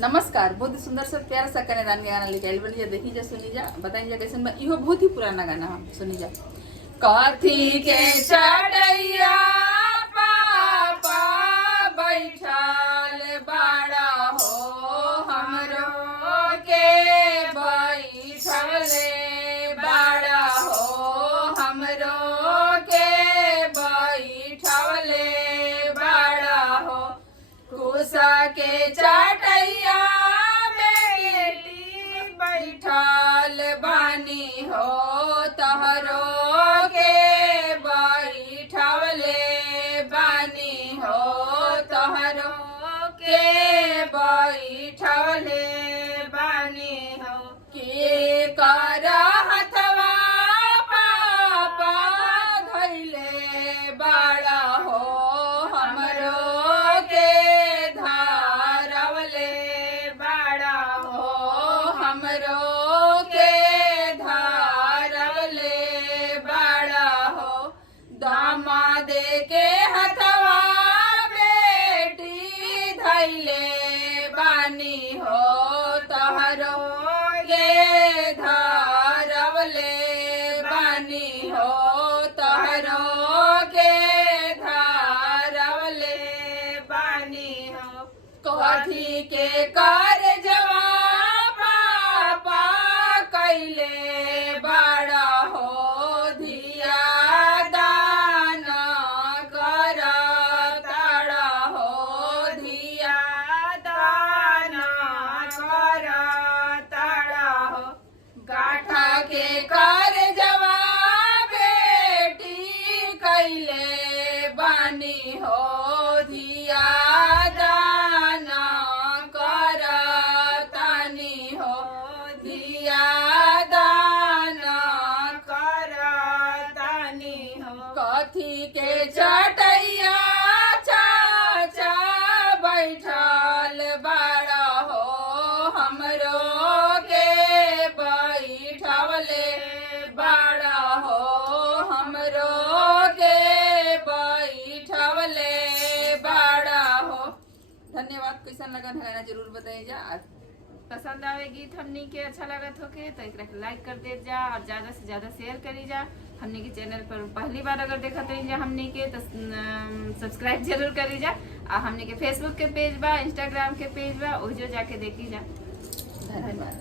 नमस्कार। बहुत ही सुंदर सा प्यारा सा कन्यादान के गाना लेके आइल बनी जा। देखी जा, सुनी जा, बताई जा कैसे बा। इहो बहुत ही पुराना गाना हम सुनी जा। कथी के चढ़ैया पापा बैठल बाड़ा हो, हमरो के बैठले बाड़ा हो, हमरो के बैठले बाड़ा हो। कुसा के चटैया बेटी बैठल बानी हो, तहरो के बैठले बानी हो, तहरो के बैठले बानी हो। के कर हथवा पापा धैले बाड़ा हो, हमरो के धारवले बाड़ा हो, हमरो के धारवले बाड़ा हो। दामादे के हथवा बेटी धैले बानी हो, तहरो के धारवले बानी हो, तहरो के धारवले बानी हो। कथी के कर जवाब पापा कैले बाड़ा हो, धिया दान कर ताड़ा हो, धिया दान कर ताड़ा हो। गाठा के कर जवाब बेटी कैले बानी हो, धिया दान कर तानी हो, धिया दान कर तानी हो। कथी के चटैया चाचा बैठल बाड़ा हो, हमरो के बैठवले बाड़ा हो, हमरो के बैठवले बाड़ा हो। धन्यवाद। कैसा लगा था गाना जरूर बताइए जा। पसंद आवे गीत हमनी के अच्छा लगत होके तो एकरा के लाइक कर दे जा और ज्यादा से ज्यादा शेयर करी जा। हमनी के चैनल पर पहली बार अगर देखत रही जा हमनी के तो सब्सक्राइब जरूर करी जा। और हमनी के फेसबुक के पेज बा, इंस्टाग्राम के पेज बा, ओहिजो जाके देखी जा। धन्यवाद।